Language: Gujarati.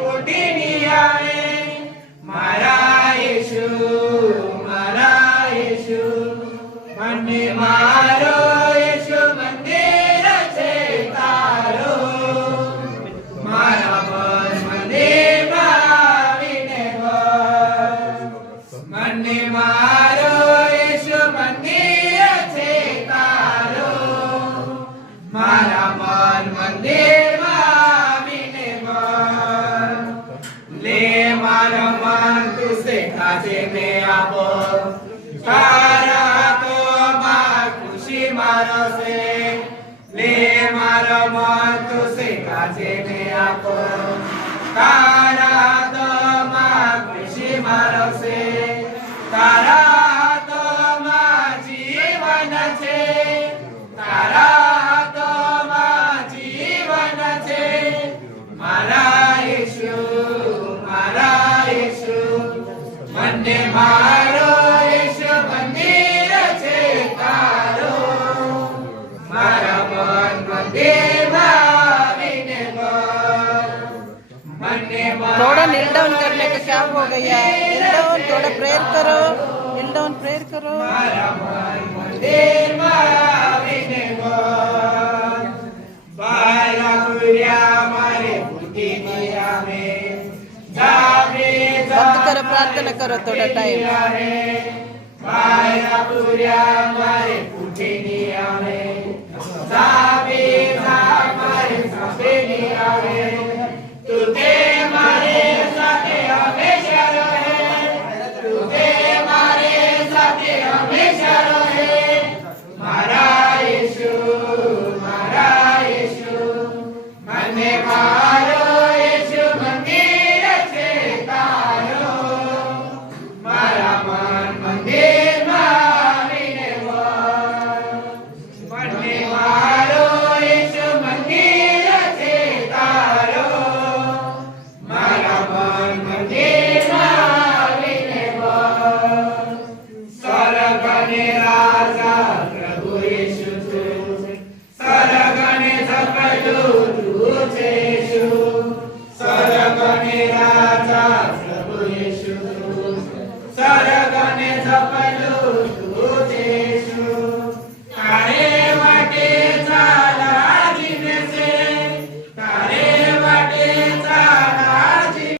ફૂટીની આવે મારા યેશુ મને મારો યેશુ મંદિર છે તારો મારા મંદિરમાં આવીને બસ મને મારો યેશુ મંદિર છે તારો મારા મંદિરમાં આવીને બસ લે મારો મન તું શેખાજે મે આપો તારા તો માં ખુશી મારો છે લે મારો મન તું શેખાજે મે આપો તારા તો માં ખુશી મારો છે તારા તો માં જીવન છે તારા તો માં જીવન છે મારા યેશુ મને મારો યેશુ મંદિર છે તારો મારા મંદિરમાં આવીને મને थोड़ा नील डाउन करने का क्या हो गया नील डाउन थोड़ा प्रेयर करो नील डाउन प्रेयर करो મારા મંદિરમાં આવીને બાલા પુર્યા મારે ફૂટીની આવે बंद करो प्रार्थना करो थोड़ा टाइम बाला पुर्या मारे फूटीनी આવે સાબે મારે સાબેની આવે તું તે મારે સાથે હંમેશા રહે તું તે મારે સાથે હંમેશા રહે મારા યેશુ મને મારો યેશુ મંદિર છે તારો મારા મંદિરમાં આવીને મને મારો યેશુ મંદિર છે તારો મારા મંદિરમાં આવીને સ્વર્ગને રાજા પ્રભુ યેશુ તું સ્વર્ગને સકળું તું છે યેશુ સ્વર્ગને રાજા પ્રભુ યેશુ તું સ્વર્ગને સકળું